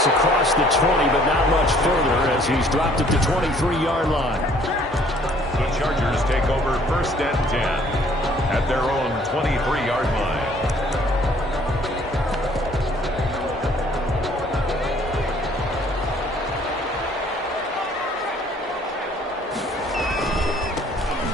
this across the 20, but not much further as he's dropped it to 23-yard line. The Chargers take over 1st and 10 at their own 23-yard line.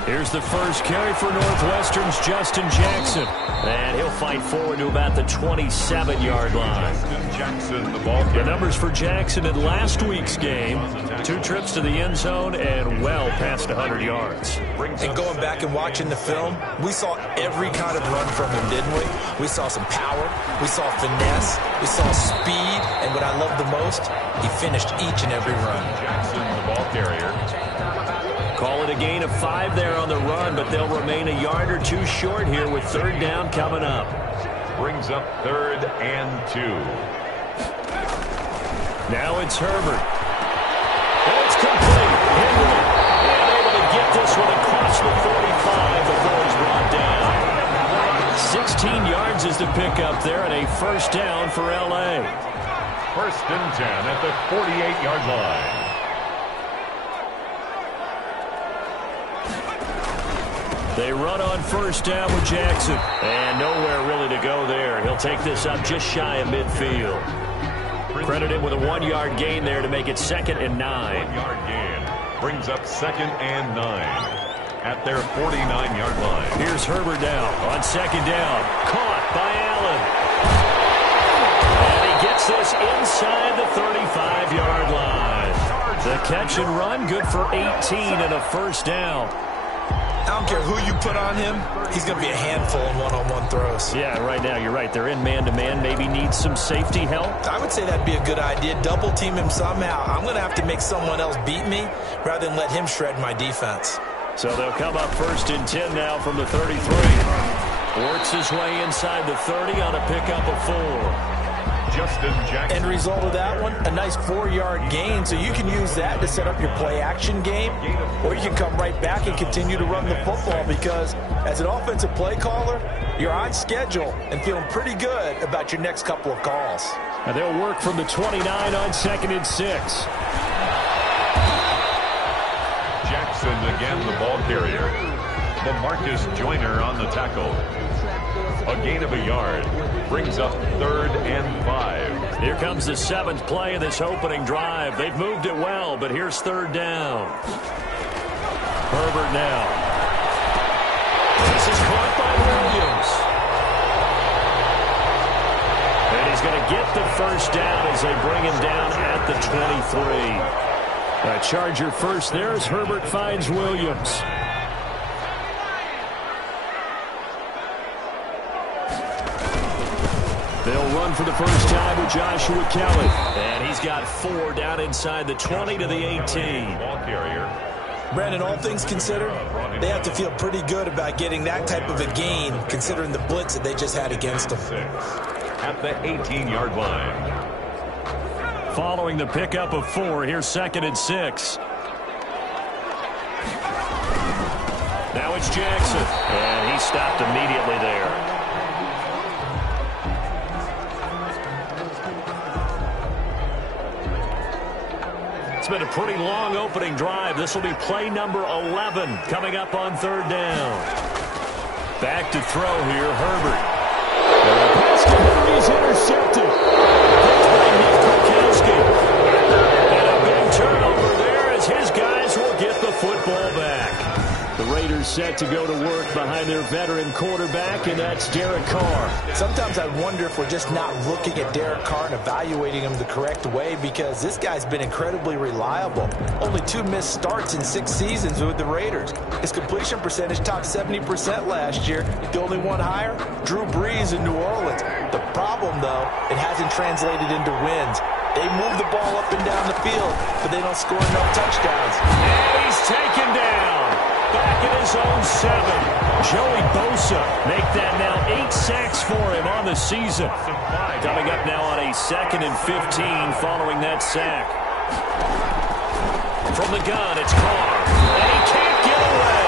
Here's the first carry for Northwestern's Justin Jackson. And he'll fight forward to about the 27-yard line. Jackson, the ball The numbers for Jackson in last week's game: 2 trips to the end zone and well past 100 yards. And going back and watching the film, we saw every kind of run from him, didn't we? We saw some power, we saw finesse, we saw speed, and what I love the most, he finished each and every run. Jackson, the ball carrier. Call it a gain of 5 there on the run, but they'll remain a yard or 2 short here with 3rd down coming up. Brings up 3rd and 2. Now it's Herbert. And it's complete. Henry, and able to get this one across the 45 before he's brought down. 16 yards is the pickup there, and a 1st down for L.A. 1st and 10 at the 48-yard line. They run on 1st down with Jackson. And nowhere really to go there. He'll take this up just shy of midfield. Credit him with a 1-yard gain there to make it 2nd and 9. 1-yard gain. Brings up 2nd and 9 at their 49-yard line. Here's Herbert now on 2nd down. Caught by Allen. And he gets this inside the 35-yard line. The catch and run good for 18 and a 1st down. I don't care who you put on him, he's going to be a handful in one-on-one throws. Yeah, right now you're right. They're in man-to-man. Maybe needs some safety help. I would say that'd be a good idea. Double team him somehow. I'm going to have to make someone else beat me rather than let him shred my defense. So they'll come up 1st and 10 now from the 33. Works his way inside the 30 on a pickup of 4. Justin Jackson. End result of that one, a nice 4-yard gain. So you can use that to set up your play-action game, or you can come right back and continue to run the football because as an offensive play caller, you're on schedule and feeling pretty good about your next couple of calls. And they'll work from the 29 on 2nd and 6. Jackson again, the ball carrier. LaMarcus Joyner on the tackle. A gain of a yard. Brings up 3rd and 5. Here comes the 7th play of this opening drive. They've moved it well, but here's 3rd down. Herbert now. This is caught by Williams. And he's going to get the 1st down as they bring him down at the 23. A Charger first there as Herbert finds Williams. They'll run for the first time with Joshua Kelly. And he's got 4 down inside the 20 to the 18. Ball carrier. Brandon, all things considered, they have to feel pretty good about getting that type of a gain considering the blitz that they just had against them. At the 18-yard line. Following the pickup of 4, here's 2nd and 6. Now it's Jackson. And he stopped immediately there. It's been a pretty long opening drive. This will be play number 11 coming up on 3rd down. Back to throw here, Herbert. And the pass to Herbert is intercepted. That's by Nick Kwiatkowski. And a big turnover there as his guys will get the football back. The Raiders set to go to work behind their veteran quarterback, and that's Derek Carr. Sometimes I wonder if we're just not looking at Derek Carr and evaluating him the correct way because this guy's been incredibly reliable. Only 2 missed starts in 6 seasons with the Raiders. His completion percentage topped 70% last year. The only one higher, Drew Brees in New Orleans. The problem, though, it hasn't translated into wins. They move the ball up and down the field, but they don't score enough touchdowns. And he's taken down. Back in his own 7. Joey Bosa make that now 8 sacks for him on the season. Coming up now on a 2nd and 15 following that sack. From the gun, it's Carr. And he can't get away.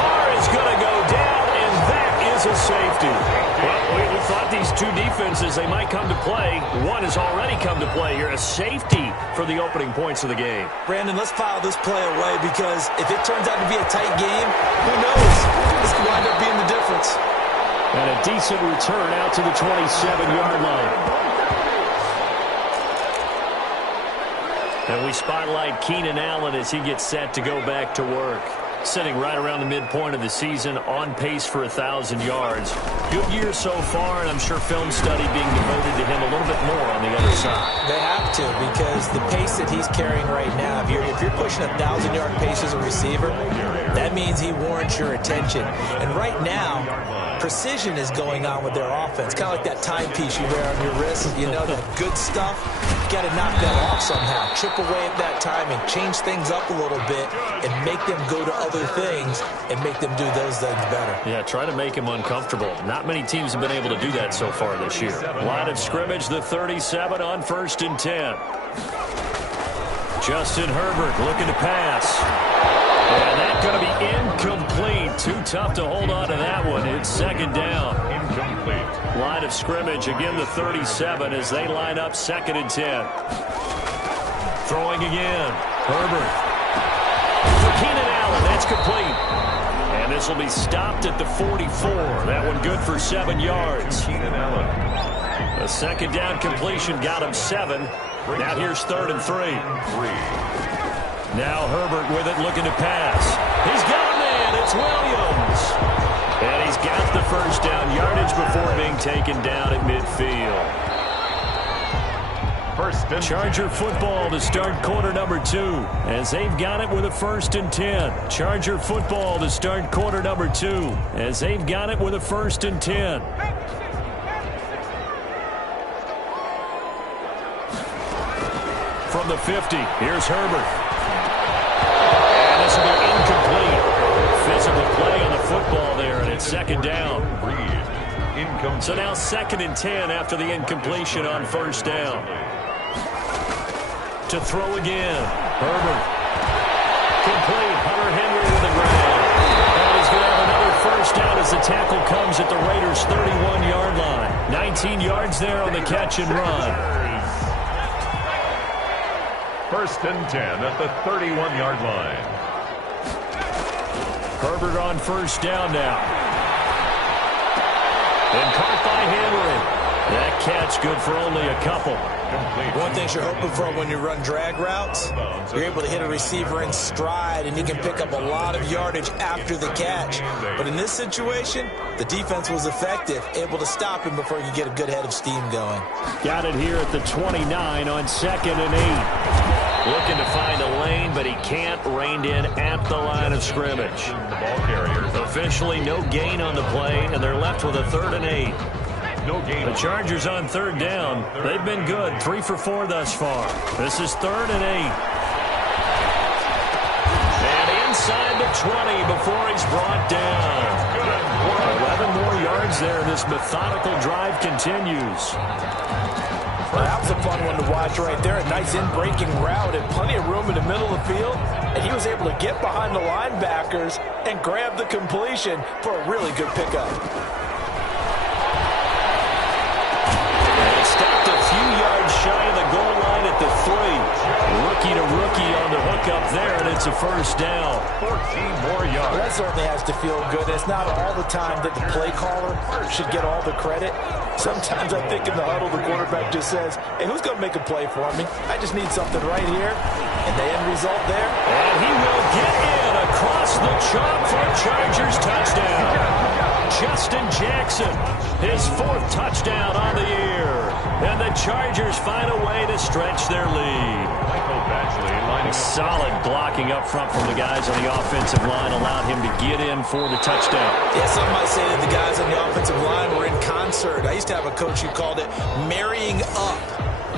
Carr is going to go down, and that is a safety. Well, we thought these two defenses as they might come to play. One has already come to play here, a safety for the opening points of the game. Brandon, let's file this play away because if it turns out to be a tight game, who knows? This could wind up being the difference. And a decent return out to the 27-yard line. And we spotlight Keenan Allen as he gets set to go back to work. Sitting right around the midpoint of the season, on pace for 1,000 yards. Good year so far, and I'm sure film study being devoted to him a little bit more on the other side. They have to, because the pace that he's carrying right now, if you're pushing 1,000-yard pace as a receiver, that means he warrants your attention. And right now, precision is going on with their offense. Kind of like that timepiece you wear on your wrist. You know, that good stuff. You got to knock that off somehow. Chip away at that timing. Change things up a little bit and make them go to other things and make them do those things better. Yeah, try to make him uncomfortable. Not many teams have been able to do that so far this year. Line of scrimmage, the 37 on 1st and 10. Justin Herbert looking to pass. And that's going to be incomplete. Too tough to hold on to that one. It's 2nd down. Incomplete. Line of scrimmage, again the 37 as they line up 2nd and 10. Throwing again. Herbert. For Keenan Allen, that's complete. And this will be stopped at the 44. That one good for 7 yards. Keenan Allen. A 2nd down completion got him 7. Now here's 3rd and 3. Now Herbert with it, looking to pass. He's got a man. It's Williams. And he's got the 1st down yardage before being taken down at midfield. Charger football to start quarter number 2 as they've got it with a 1st and 10. Charger football to start quarter number 2 as they've got it with a 1st and 10. From the 50, here's Herbert. And this will be incomplete. Physical play on the football there, and it's 2nd down. So now 2nd and 10 after the incompletion on 1st down. To throw again. Herbert. Complete. Hunter Henry with the grab. And he's going to have another 1st down as the tackle comes at the Raiders' 31-yard line. 19 yards there on the catch and run. 1st and 10 at the 31-yard line. Herbert on 1st down now. And caught by Henry. That catch good for only a couple. One thing you're hoping for when you run drag routes, you're able to hit a receiver in stride and he can pick up a lot of yardage after the catch. But in this situation, the defense was effective, able to stop him before he could get a good head of steam going. Got it here at the 29 on 2nd and 8. Looking to find a lane, but he can't. Reined in at the line of scrimmage. The ball carriers. Officially no gain on the play, and they're left with a 3rd and 8. No gain. The Chargers on 3rd down. They've been good. 3 for 4 thus far. This is 3rd and 8. And inside the 20 before he's brought down. 11 more yards there. This methodical drive continues. Well, that was a fun one to watch right there. A nice in-breaking route and plenty of room in the middle of the field. And he was able to get behind the linebackers and grab the completion for a really good pickup. And stopped a few yards shy of the goal line at the 3. Rookie to rookie on the hookup there, and it's a 1st down. 14 more yards. Well, that certainly has to feel good. It's not all the time that the play caller should get all the credit. Sometimes I think in the huddle, the quarterback just says, hey, who's going to make a play for me? I just need something right here. And the end result there. And he will get in across the chalk for a Chargers touchdown. Justin Jackson, his 4th touchdown on the year. And the Chargers find a way to stretch their lead. Solid blocking up front from the guys on the offensive line allowed him to get in for the touchdown. Yeah, some might say that the guys on the offensive line were in concert. I used to have a coach who called it marrying up,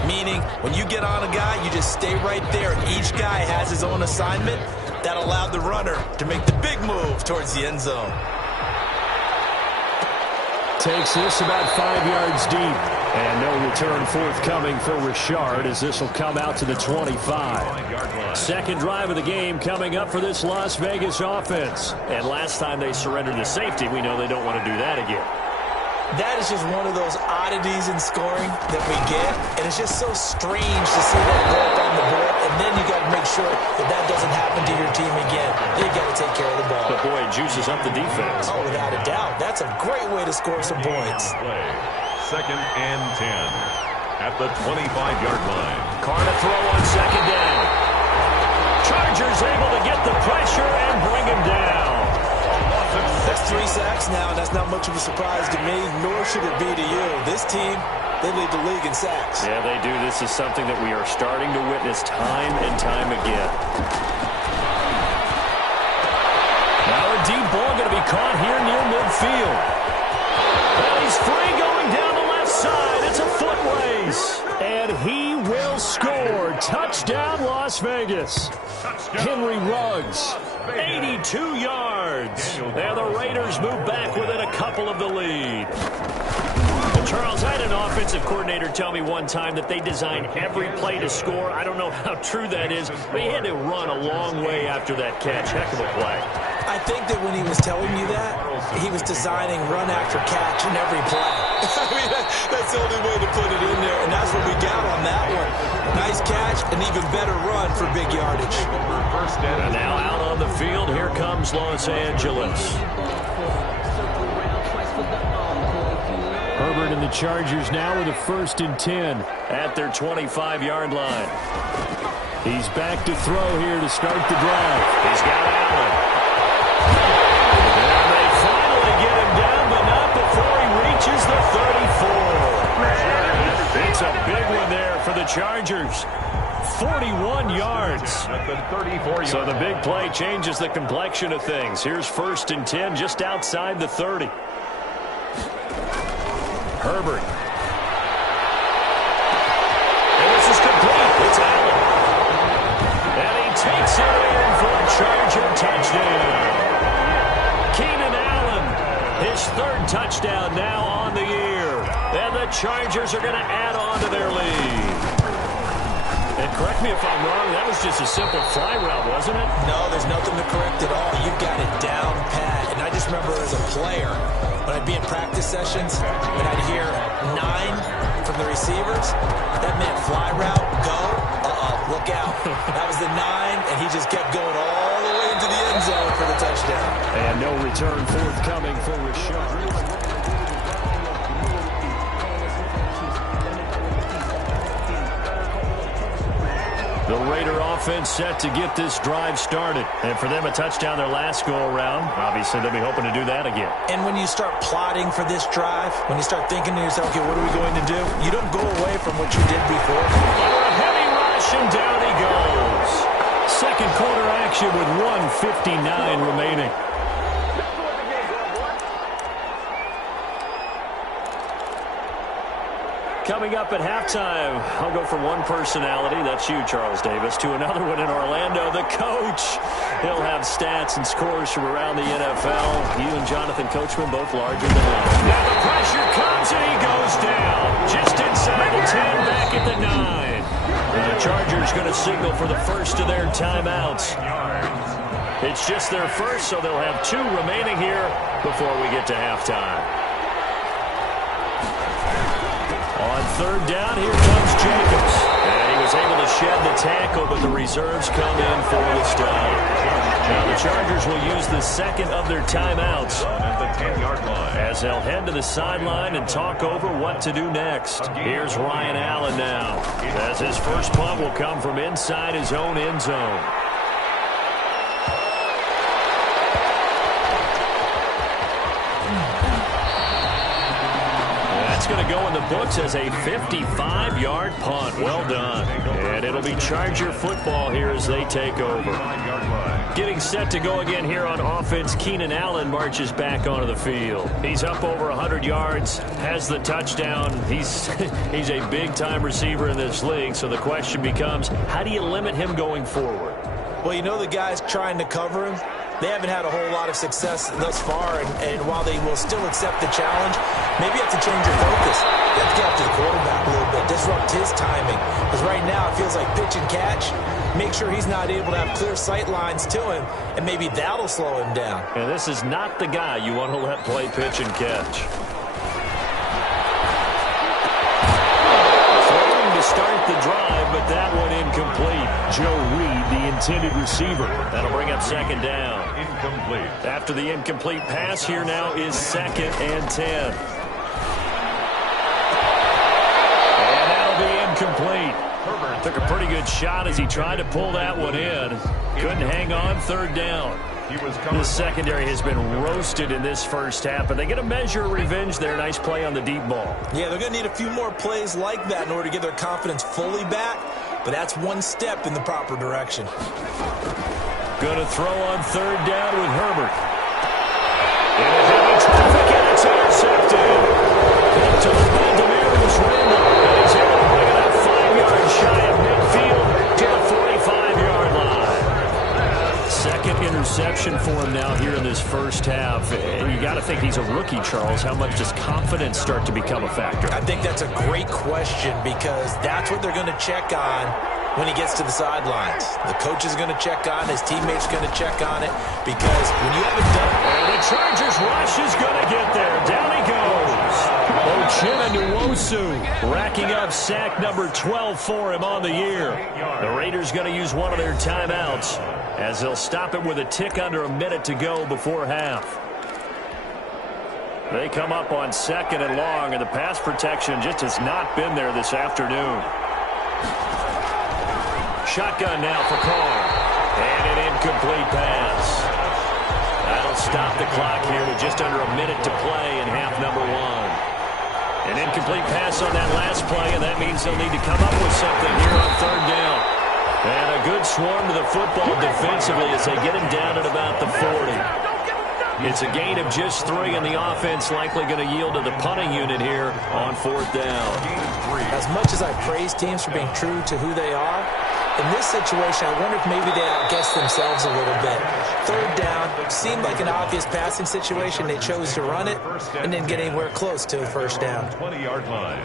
meaning when you get on a guy, you just stay right there. Each guy has his own assignment. That allowed the runner to make the big move towards the end zone. Takes this about 5 yards deep. And no return forthcoming for Richard as this will come out to the 25. Second drive of the game coming up for this Las Vegas offense. And last time they surrendered the safety, we know they don't want to do that again. That is just one of those oddities in scoring that we get, and it's just so strange to see that go up on the board, and then you got to make sure that that doesn't happen to your team again. Then you got to take care of the ball. But boy, it juices up the defense. Oh, without a doubt. That's a great way to score some points. Play. 2nd and 10 at the 25-yard line. Carr to throw on 2nd down. Chargers able to get the pressure and bring him down. That's 3 sacks now, and that's not much of a surprise to me, nor should it be to you. This team, they lead the league in sacks. Yeah, they do. This is something that we are starting to witness time and time again. Now a deep ball going to be caught here near midfield. Well, he's free going down the left side. It's a foot race. And he will score. Touchdown, Las Vegas. Henry Ruggs, 82 yards. And the Raiders move back within a couple of the lead. Well, Charles, I had an offensive coordinator tell me one time that they design every play to score. I don't know how true that is, but he had to run a long way after that catch. Heck of a play. I think that when he was telling you that, he was designing run after catch in every play. I mean, that's the only way to put it in there, and that's what we got on that one. Nice catch, an even better run for big yardage. And now out on the field, here comes Los Angeles. Herbert and the Chargers now with a 1st and 10 at their 25-yard line. He's back to throw here to start the drive. He's got Allen. And they finally get him down, but not before he reaches the 34. It's a big one there for the Chargers. 41 yards. So the big play changes the complexion of things. Here's 1st and 10 just outside the 30. Herbert. And this is complete. It's Allen. And he takes it in for a Charger touchdown. Keenan Allen, his 3rd touchdown now on the year. And the Chargers are going to add on to their lead. And correct me if I'm wrong, that was just a simple fly route, wasn't it? No, there's nothing to correct at all. You've got it down pat. And I just remember as a player, when I'd be in practice sessions, and I'd hear 9 from the receivers, that meant fly route, go, look out. That was the 9, and he just kept going all the way into the end zone for the touchdown. And no return forthcoming for Rashad. The Raider offense set to get this drive started. And for them, a touchdown their last go-around. Obviously, they'll be hoping to do that again. And when you start plotting for this drive, when you start thinking to yourself, okay, what are we going to do? You don't go away from what you did before. Under a heavy rush, and down he goes. Second quarter action with 1:59 remaining. Coming up at halftime, I'll go from one personality, that's you, Charles Davis, to another one in Orlando, the coach. He'll have stats and scores from around the NFL. You and Jonathan Coachman both larger than life. Now the pressure comes and he goes down. Just inside the 10, back at the 9. And the Chargers going to signal for the first of their timeouts. It's just their first, so they'll have 2 remaining here before we get to halftime. On 3rd down, here comes Jacobs. And he was able to shed the tackle, but the reserves come in for the stop. Now the Chargers will use the 2nd of their timeouts At the 10-yard line. as they'll head to the sideline and talk over what to do next. Here's Ryan Allen now, as his first punt will come from inside his own end zone. Going to go in the books as a 55-yard punt. Well done. And it'll be Charger football here as they take over. Getting set to go again here on offense, Keenan Allen marches back onto the field. He's up over 100 yards, has the touchdown. He's a big-time receiver in this league, so the question becomes, how do you limit him going forward? Well, you know the guys trying to cover him, they haven't had a whole lot of success thus far, and while they will still accept the challenge, maybe you have to change your focus. You have to get after the quarterback a little bit, disrupt his timing. Because right now it feels like pitch and catch. Make sure he's not able to have clear sight lines to him, and maybe that'll slow him down. And this is not the guy you want to let play pitch and catch. the drive, but that one incomplete. Joe Reed, the intended receiver. That'll bring up second down. Incomplete. After the incomplete pass, here now is 2nd and 10. And that'll be incomplete. Herbert took a pretty good shot as he tried to pull that one in. Couldn't hang on, 3rd down. The secondary has been roasted in this first half, but they get a measure of revenge there. Nice play on the deep ball. Yeah, they're going to need a few more plays like that in order to get their confidence fully back, but that's one step in the proper direction. Going to throw on 3rd down with Herbert. Into heavy traffic, and it's intercepted. Picked off by Demarius Randall. And he's able to bring it up 5 yards shy of midfield to the 45-yard line. 2nd interception for him now here in this first half. And you got to think he's a rookie, Charles. How much does confidence start to become a factor? I think that's a great question because that's what they're going to check on when he gets to the sidelines. The coach is going to check on it. His teammates are going to check on it because when you haven't done it. And the Chargers rush is going to get there. Down he goes. Ochena Nwosu racking up sack number 12 for him on the year. The Raiders going to use one of their timeouts as they'll stop it with a tick under a minute to go before half. They come up on 2nd and long, and the pass protection just has not been there this afternoon. Shotgun now for Carr. And an incomplete pass. That'll stop the clock here with just under a minute to play in half number 1. An incomplete pass on that last play, and that means they'll need to come up with something here on 3rd down. And a good swarm to the football defensively as they get him down at about the 40. It's a gain of just 3, and the offense likely going to yield to the punting unit here on 4th down. As much as I praise teams for being true to who they are, in this situation, I wonder if maybe they outguessed themselves a little bit. 3rd down seemed like an obvious passing situation. They chose to run it and didn't get anywhere close to a 1st down. 20-yard line.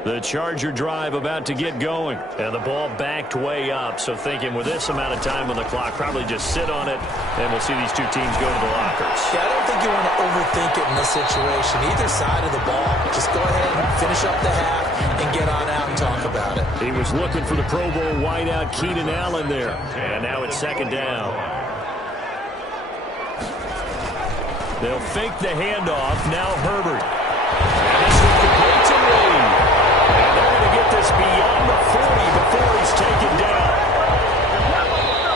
The Charger drive about to get going. And the ball backed way up. So thinking with this amount of time on the clock, probably just sit on it, and we'll see these two teams go to the lockers. Yeah, I don't think you want to overthink it in this situation. Either side of the ball. Just go ahead and finish up the half and get on out and talk about it. He was looking for the Pro Bowl wideout Keenan Allen there. And now it's 2nd down. They'll fake the handoff. Now Herbert. And this is complete to Reed. And they're going to get this beyond the 40 before he's taken down.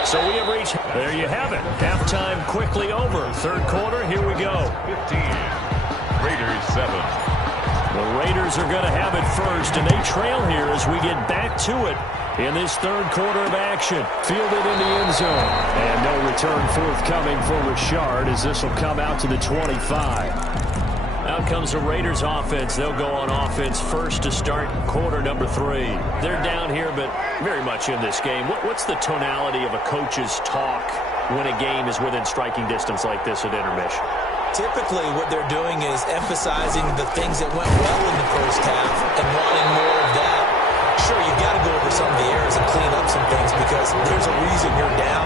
So we have reached, there you have it. Halftime quickly over. 3rd quarter, here we go. 15. Raiders 7. The Raiders are going to have it first, and they trail here as we get back to it in this 3rd quarter of action. Fielded in the end zone. And no return forthcoming for Richard as this will come out to the 25. Out comes the Raiders offense. They'll go on offense first to start quarter number 3. They're down here, but very much in this game. What's the tonality of a coach's talk when a game is within striking distance like this at intermission? Typically, what they're doing is emphasizing the things that went well in the first half and wanting more of that. Sure, you've got to go over some of the errors and clean up some things because there's a reason you're down.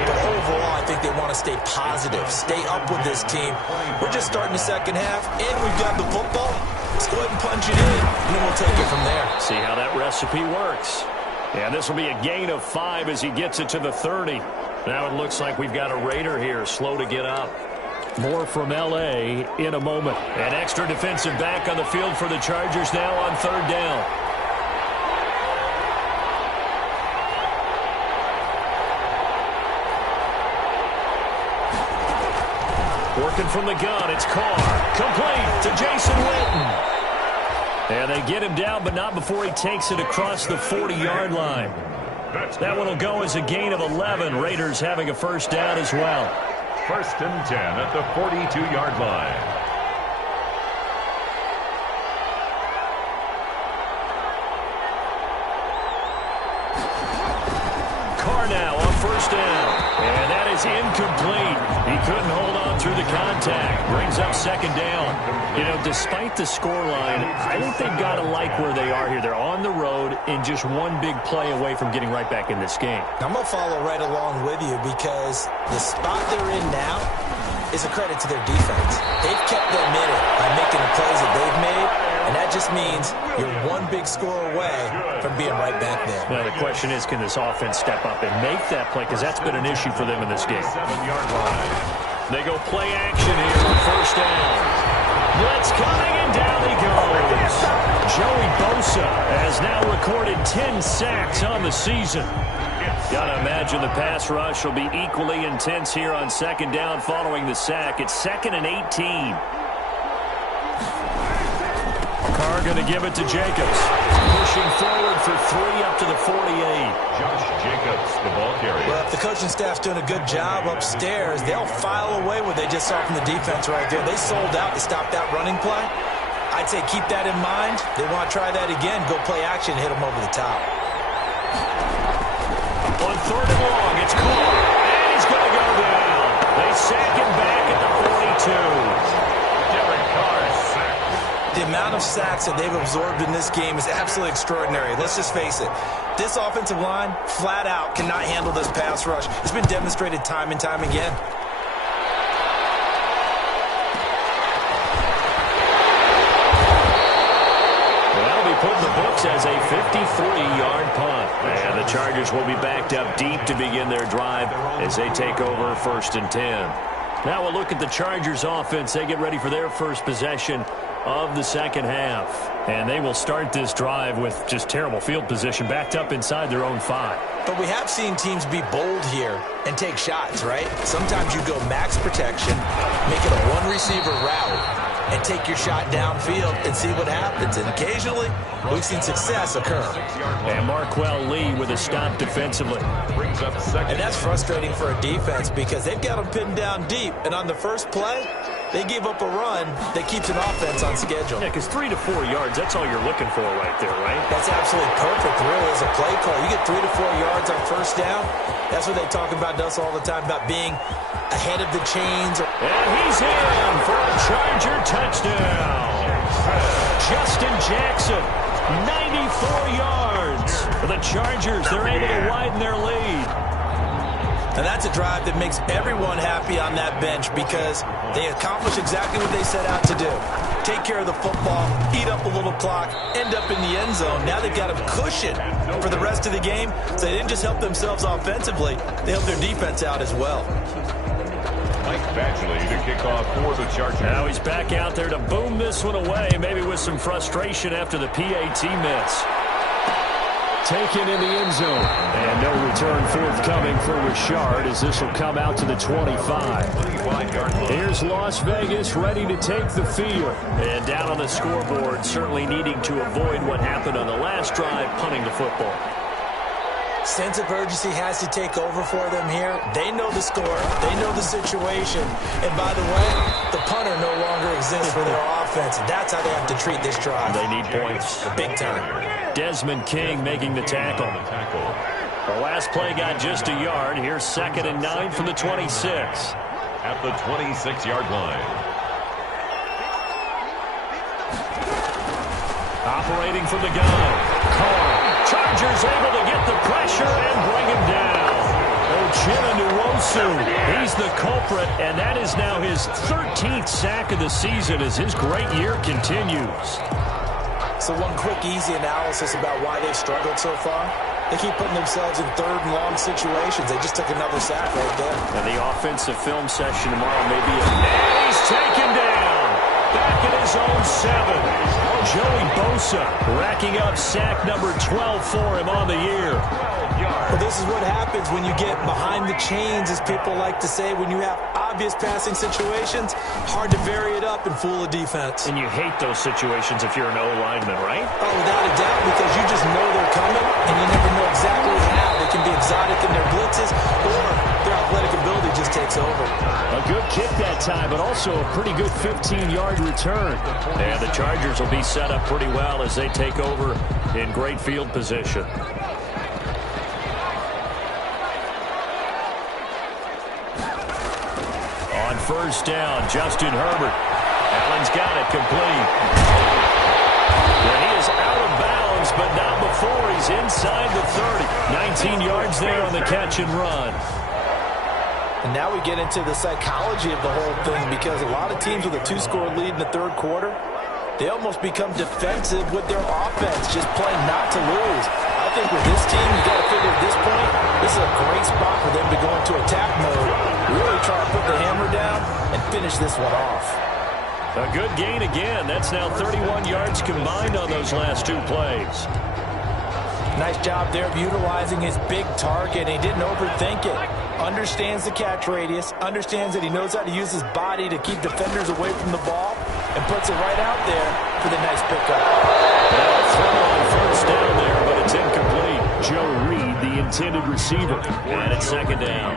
But overall, I think they want to stay positive, stay up with this team. We're just starting the second half, and we've got the football. Let's go ahead and punch it in, and then we'll take it from there. See how that recipe works. And this will be a gain of 5 as he gets it to the 30. Now it looks like we've got a Raider here, slow to get up. More from L.A. in a moment. An extra defensive back on the field for the Chargers now on 3rd down. Working from the gun, it's Carr. Complete to Jason Witten. And they get him down, but not before he takes it across the 40-yard line. That one will go as a gain of 11. Raiders having a 1st down as well. 1st and 10 at the 42-yard line. Carr now on 1st down. And that is incomplete. He couldn't hold on through the contact. Brings up second down. You know, despite the scoreline, I think they've got to like where they are here. They're on the road and just one big play away from getting right back in this game. I'm going to follow right along with you because the spot they're in now is a credit to their defense. They've kept them in it by making the plays that they've made, and that just means you're one big score away from being right back there. Now, the question is, can this offense step up and make that play? Because that's been an issue for them in this game. 7-yard line. They go play action here on first down. Blitz coming, and down he goes. Joey Bosa has now recorded 10 sacks on the season. Got to imagine the pass rush will be equally intense here on second down following the sack. It's 2nd and 18. Carr going to give it to Jacobs. Pushing forward for 3 up to the 48. Josh Jacobs, the ball carrier. Well, if the coaching staff's doing a good job upstairs, they'll file away what they just saw from the defense right there. They sold out to stop that running play. I'd say keep that in mind. They want to try that again. Go play action, hit them over the top. On 3rd and long, it's Carr, and he's going to go down. They sack him back at the 42. Derek Carr sacked. The amount of sacks that they've absorbed in this game is absolutely extraordinary. Let's just face it. This offensive line, flat out, cannot handle this pass rush. It's been demonstrated time and time again. Put in the books as a 53-yard punt. And the Chargers will be backed up deep to begin their drive as they take over 1st and 10. Now we'll look at the Chargers offense. They get ready for their first possession of the second half. And they will start this drive with just terrible field position, backed up inside their own 5. But we have seen teams be bold here and take shots, right? Sometimes you go max protection, make it a one-receiver route, and take your shot downfield and see what happens. And occasionally, we've seen success occur. And Marquell Lee with a stop defensively. Brings up second. And that's frustrating for a defense because they've got them pinned down deep. And on the first play, they give up a run that keeps an offense on schedule. Yeah, because 3 to 4 yards, that's all you're looking for right there, right? That's absolutely perfect, really, as a play call. You get 3 to 4 yards on first down. That's what they talk about to us all the time, about being ahead of the chains. And he's in for a Charger touchdown. Justin Jackson, 94 yards for the Chargers. They're able to widen their lead. And that's a drive that makes everyone happy on that bench because they accomplish exactly what they set out to do. Take care of the football, eat up a little clock, end up in the end zone. Now they've got a cushion for the rest of the game. So they didn't just help themselves offensively, they helped their defense out as well. Mike Badgley to kick off for the Chargers. Now he's back out there to boom this one away, maybe with some frustration after the PAT miss. Taken in the end zone. And no return forthcoming for Richard as this will come out to the 25. Here's Las Vegas ready to take the field. And down on the scoreboard, certainly needing to avoid what happened on the last drive, punting the football. Sense of urgency has to take over for them here. They know the score. They know the situation. And by the way, the punter no longer exists for their offense. That's how they have to treat this drive. They need points. Big time. Desmond King making the tackle. The last play got just a yard. Here's 2nd and 9 from the 26. At the 26-yard line. Operating from the gun. Carr. Chargers able to get the pressure and bring him down. Uchenna he's the culprit, and that is now his 13th sack of the season as his great year continues. So one quick, easy analysis about why they've struggled so far. They keep putting themselves in 3rd and long situations. They just took another sack right there. And the offensive film session tomorrow may be and he's taken down. Back at his own 7. Joey Bosa racking up sack number 12 for him on the year. Well, this is what happens when you get behind the chains, as people like to say. When you have obvious passing situations, hard to vary it up and fool a defense. And you hate those situations if you're an O-lineman, right? Oh, without a doubt, because you just know they're coming, and you never know exactly how. They can be exotic in their blitzes, or their athletic ability just takes over. A good kick that time, but also a pretty good 15-yard return. And the Chargers will be set up pretty well as they take over in great field position. On first down. Justin Herbert. Allen's got it complete. And he is out of bounds, but not before he's inside the 30. 19 yards there on the catch and run. And now we get into the psychology of the whole thing, because a lot of teams with a 2-score lead in the third quarter, they almost become defensive with their offense, just playing not to lose. I think with this team, you got to figure at this point, this is a great spot for them to go into attack mode, really try to put the hammer down and finish this one off. A good gain again. That's now 31 yards combined on those last 2 plays. Nice job there of utilizing his big target. He didn't overthink it. Understands the catch radius, understands that he knows how to use his body to keep defenders away from the ball, and puts it right out there for the nice pickup. Now throw on first down there, but it's incomplete. Joe Reed, the intended receiver, and it's second down.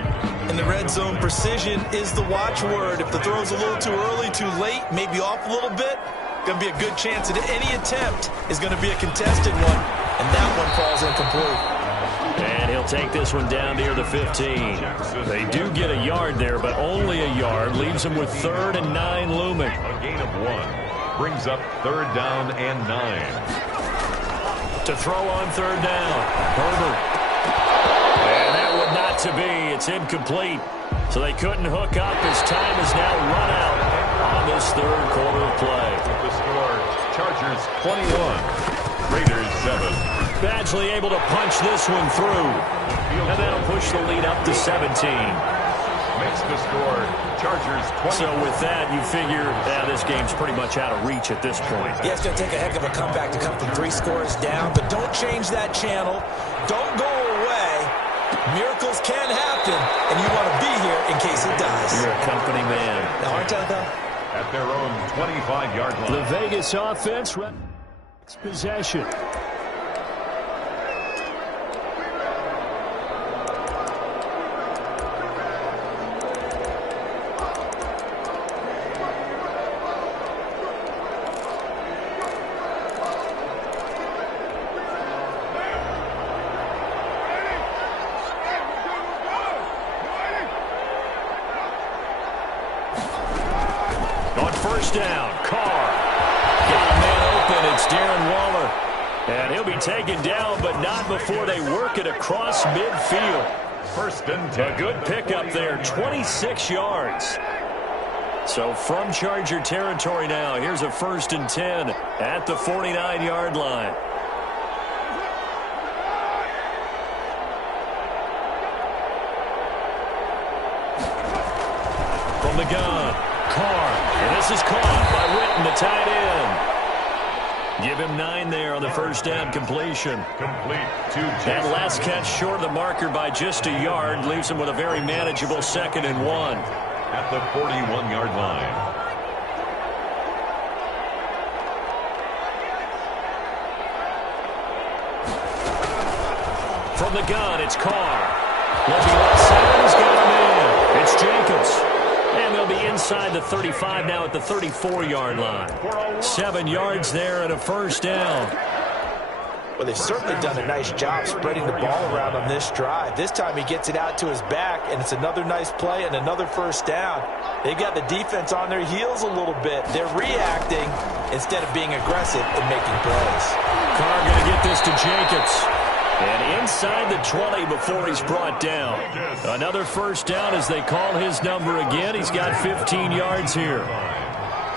In the red zone, precision is the watchword. If the throw's a little too early, too late, maybe off a little bit, going to be a good chance that any attempt is going to be a contested one, and that one falls incomplete. And he'll take this one down near the 15. They do get a yard there, but only a yard. Leaves them with 3rd and 9 looming. A gain of 1 brings up 3rd down and 9. To throw on 3rd down, Herbert. And that would not to be. It's incomplete. So they couldn't hook up. His time is now run out on this third quarter of play. The score, Chargers 21, Raiders 7. Badgley able to punch this one through. And that'll push the lead up to 17. Makes the score, Chargers 20. So with that, you figure this game's pretty much out of reach at this point. Yeah, it's going to take a heck of a comeback to come from 3 scores down, but don't change that channel. Don't go away. Miracles can happen, and you want to be here in case it does. You're a company man. Now, aren't I, though? At their own 25-yard line. The Vegas offense possession. Down, Carr. Got a man open. It's Darren Waller. And he'll be taken down, but not before they work it across midfield. 1st and 10. A good pickup there, 26 yards. So from Charger territory now, here's a 1st and 10 at the 49-yard line. From the gun, Carr. And this is caught by Witten, the tight end. Give him 9 there on the first down completion. Complete to That last catch short of the marker by just a yard leaves him with a very manageable 2nd and 1. At the 41-yard line. From the gun, it's Carr. Looking left side, he's got a man. It's Jacobs. And they'll be inside the 35 now at the 34-yard line. 7 yards there and a first down. Well, they've certainly done a nice job spreading the ball around on this drive. This time he gets it out to his back, and it's another nice play and another first down. They've got the defense on their heels a little bit. They're reacting instead of being aggressive and making plays. Carr going to get this to Jacobs. And inside the 20 before he's brought down. Another first down as they call his number again. He's got 15 yards here.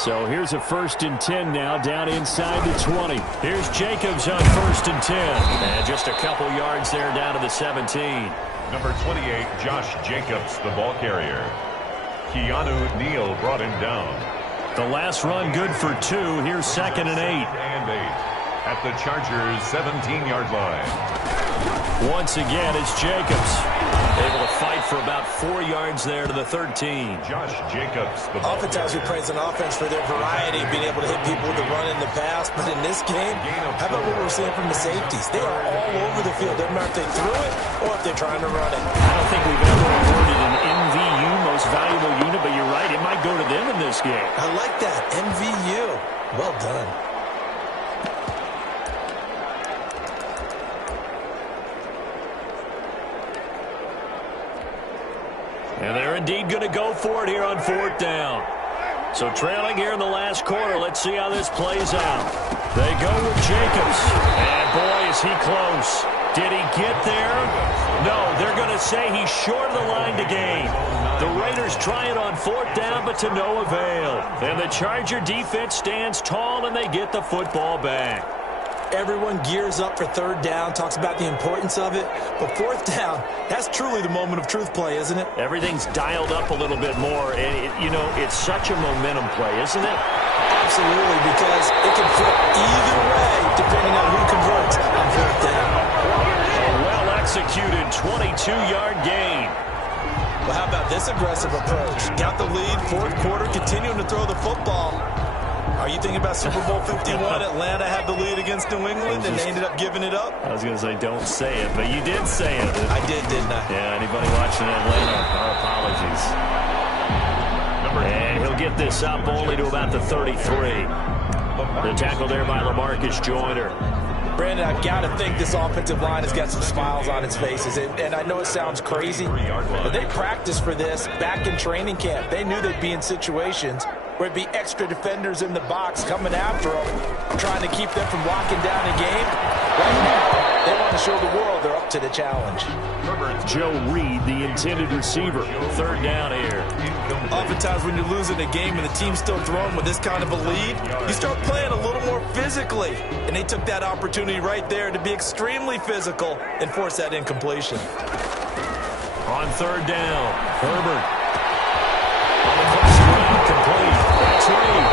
So here's a 1st and 10 now down inside the 20. Here's Jacobs on 1st and 10. And just a couple yards there down to the 17. Number 28, Josh Jacobs, the ball carrier. Keanu Neal brought him down. The last run good for 2. Here's 2nd and 8. And 8. At the Chargers' 17-yard line. Once again, it's Jacobs. Able to fight for about 4 yards there to the 13. Josh Jacobs. Oftentimes we praise an offense for their variety of being able to hit people with the run in the pass. But in this game, how about what we're seeing from the safeties? They are all over the field. Doesn't matter if they threw it or if they're trying to run it. I don't think we've ever awarded an MVU, most valuable unit, but you're right. It might go to them in this game. I like that. MVU. Well done. And there They're indeed going to go for it here on 4th down. So trailing here in the last quarter. Let's see how this plays out. They go with Jacobs. And boy, is he close. Did he get there? No, they're going to say he's short of the line to gain. The Raiders try it on 4th down, but to no avail. And the Charger defense stands tall, and they get the football back. Everyone gears up for 3rd down, talks about the importance of it. But 4th down, that's truly the moment of truth play, isn't it? Everything's dialed up a little bit more. And, it's such a momentum play, isn't it? Absolutely, because it can flip either way depending on who converts on 4th down. A well-executed 22-yard gain. Well, how about this aggressive approach? Got the lead, 4th quarter, continuing to throw the football. Are you thinking about Super Bowl 51? Atlanta had the lead against New England, and they ended up giving it up? I was going to say, don't say it, but you did say it. I did, didn't I? Yeah, anybody watching Atlanta, our apologies. And he'll get this up only to about the 33. The tackle there by LaMarcus Joyner. Brandon, I've got to think this offensive line has got some smiles on its faces. And I know it sounds crazy, but they practiced for this back in training camp. They knew they'd be in situations where it'd be extra defenders in the box coming after them, trying to keep them from locking down a game. Right now, they want to show the world they're up to the challenge. Joe Reed, the intended receiver. 3rd down here. Oftentimes when you're losing a game and the team's still throwing with this kind of a lead, you start playing a little more physically. And they took that opportunity right there to be extremely physical and force that incompletion. On 3rd down, Herbert. On the crossing route, complete. That's Reed.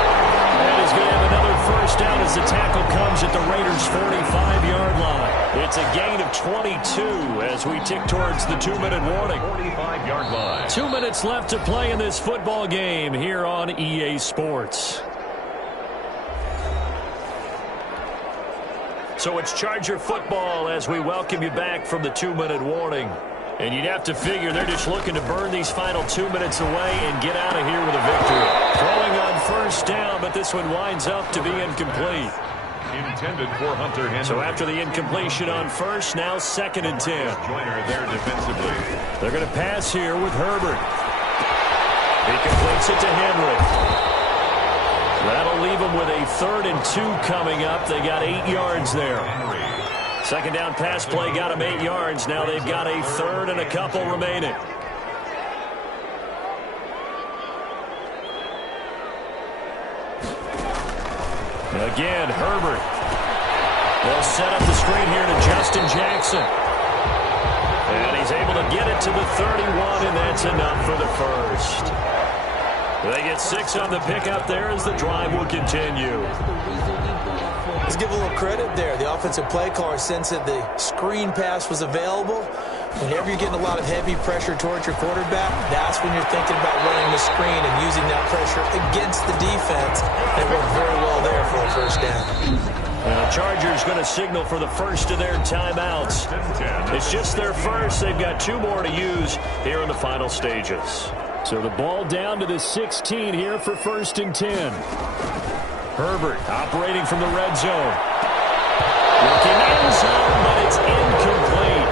And he's going to have another 1st down as the tackle comes at the Raiders' 45-yard line. It's a gain of 22 as we tick towards the 2-minute warning. 45-yard line. 2 minutes left to play in this football game here on EA Sports. So it's Charger football as we welcome you back from the 2-minute warning. And you'd have to figure they're just looking to burn these final 2 minutes away and get out of here with a victory. Throwing on 1st down, but this one winds up to be incomplete. Intended for Hunter Henry. So after the incompletion on 1st, now 2nd and 10. Joyner there defensively. They're going to pass here with Herbert. He completes it to Henry. That'll leave them with a 3rd and 2 coming up. They got 8 yards there. 2nd down pass play got them 8 yards. Now they've got a 3rd and a couple remaining. Again, Herbert. They'll set up the screen here to Justin Jackson. And he's able to get it to the 31, and that's enough for the 1st. They get 6 on the pickup there as the drive will continue. Let's give a little credit there. The offensive play caller sensed that the screen pass was available. Whenever you're getting a lot of heavy pressure towards your quarterback, that's when you're thinking about running the screen and using that pressure against the defense. They worked very well there for a 1st down. The Chargers going to signal for the 1st of their timeouts. It's just their 1st. They've got 2 more to use here in the final stages. So the ball down to the 16 here for 1st and 10. Herbert operating from the red zone. Looking end zone, but it's incomplete.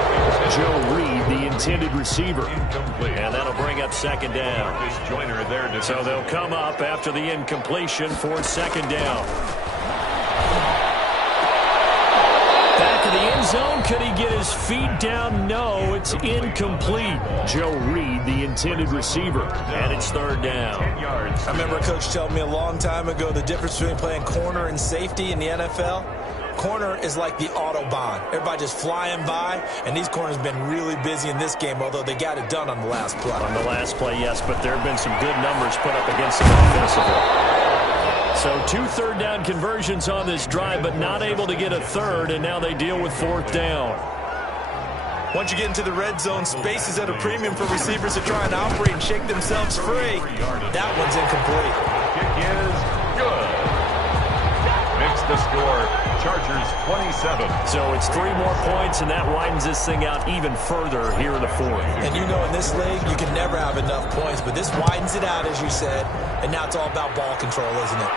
Joe Reed, the intended receiver. And that'll bring up 2nd down. So they'll come up after the incompletion for 2nd down. Back of the end zone. Could he get his feet down? No, it's incomplete. Joe Reed, the intended receiver. And it's 3rd down. I remember a coach telling me a long time ago the difference between playing corner and safety in the NFL. Corner is like the Autobahn. Everybody just flying by, and these corners have been really busy in this game, although they got it done on the last play. On the last play, yes, but there have been some good numbers put up against them offensively. So 2 3rd down conversions on this drive, but not able to get a 3rd, and now they deal with 4th down. Once you get into the red zone, space is at a premium for receivers to try and operate and shake themselves free. That one's incomplete. Kick is good. Makes the score Chargers 27. So it's 3 more points, and that widens this thing out even further here in the 4th. And you know in this league, you can never have enough points, but this widens it out, as you said, and now it's all about ball control, isn't it?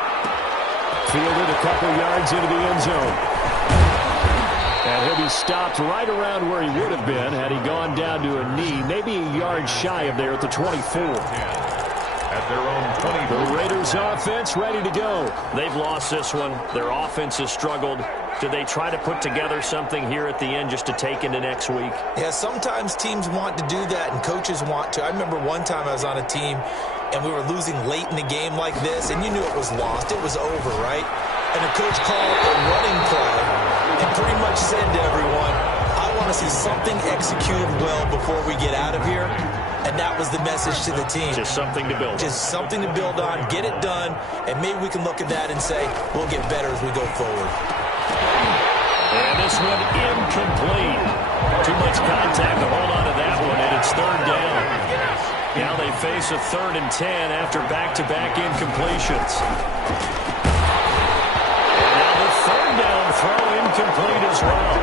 Fielded a couple yards into the end zone. And he'll be stopped right around where he would have been had he gone down to a knee, maybe a yard shy of there at the 24. At their own 20. The Raiders offense ready to go. They've lost this one. Their offense has struggled. Do they try to put together something here at the end just to take into next week? Yeah, sometimes teams want to do that and coaches want to. I remember one time I was on a team and we were losing late in the game like this, and you knew it was lost. It was over, right? And the coach called a running play and pretty much said to everyone, I want to see something executed well before we get out of here. And that was the message to the team. Just something to build on. Just something to build on, get it done, and maybe we can look at that and say, we'll get better as we go forward. And this one incomplete. Too much contact to hold on to that one, and it's third down. Now they face a 3rd and 10 after back-to-back incompletions. And now the 3rd down throw incomplete as well.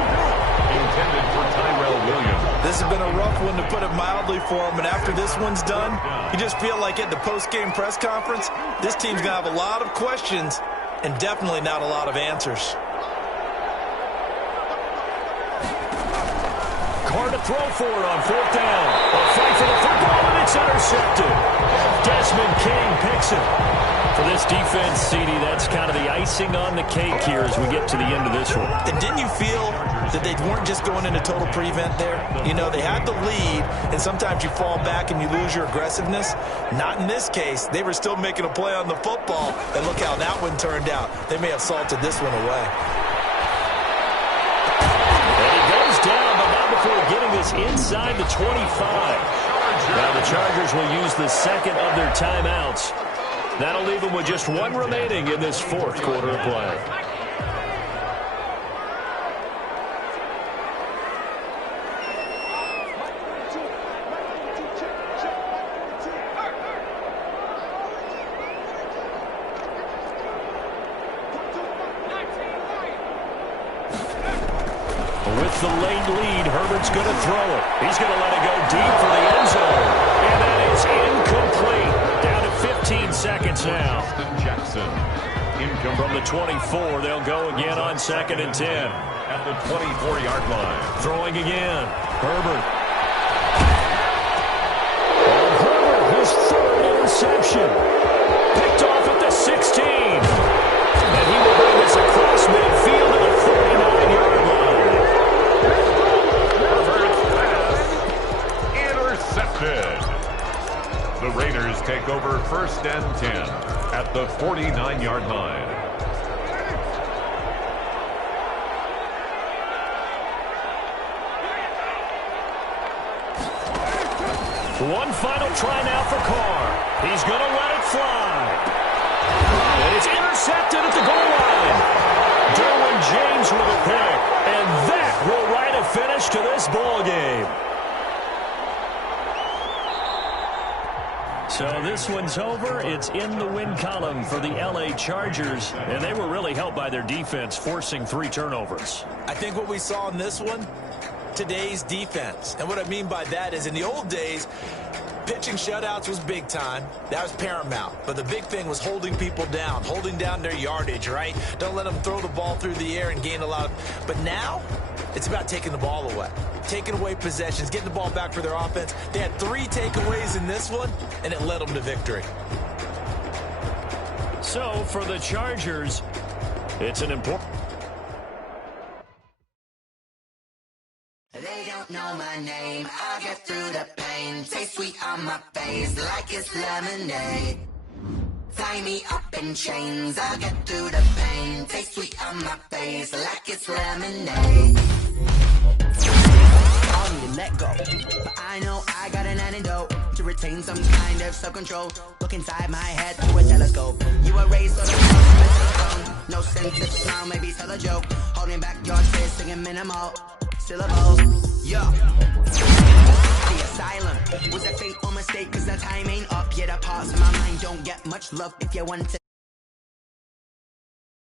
Intended for Tyrell Williams. This has been a rough one, to put it mildly, for him. And after this one's done, you just feel like at the post-game press conference, this team's going to have a lot of questions and definitely not a lot of answers. Carr to throw for it on 4th down. A fight for the football, and it's intercepted. Desmond King picks it. For this defense, CD, that's kind of the icing on the cake here as we get to the end of this one. And didn't you feel that they weren't just going into total prevent there? You know, they had the lead, and sometimes you fall back and you lose your aggressiveness. Not in this case. They were still making a play on the football, and look how that one turned out. They may have salted this one away. And he goes down, but not before getting this inside the 25. Now the Chargers will use the second of their timeouts. That'll leave them with just one remaining in this 4th quarter of play. With the late lead, Herbert's going to throw it. He's going to let it go deep for the end zone. And that is incomplete. Down to 15 seconds now. Jackson. From the 24, they'll go again on 2nd and 10. At the 24-yard line. Throwing again. Herbert. And Herbert, his 3rd interception. Picked off at the 16. And he will bring this across midfield to the 49-yard line. Intercepted. The Raiders take over 1st and 10 at the 49-yard line. One final try now for Carr. He's going to let it fly. And it's intercepted at the goal line. Derwin James with a pick. And that will write a finish to this ball game. So this one's over. It's in the win column for the LA Chargers. And they were really helped by their defense, forcing 3 turnovers. I think what we saw in this one, today's defense. And what I mean by that is, in the old days, pitching shutouts was big time. That was paramount. But the big thing was holding people down, holding down their yardage, right? Don't let them throw the ball through the air and gain a lot of... But now, it's about taking the ball away. Taking away possessions, getting the ball back for their offense. They had 3 takeaways in this one, and it led them to victory. So, for the Chargers, it's an important... They don't know my name, I'll get through the pain. Taste sweet on my face like it's lemonade. Tie me up in chains, I'll get through the pain. Taste sweet on my face like it's lemonade. All need to let go, but I know I got an antidote to retain some kind of self-control. Look inside my head through a telescope. You erase all the calls from the telephone. No sense of smile, maybe tell a joke. Holding back your tears, singing minimal syllables. Yeah. The asylum was a fate or mistake, cause the time ain't up. Yet the parts of my mind don't get much love if you want to.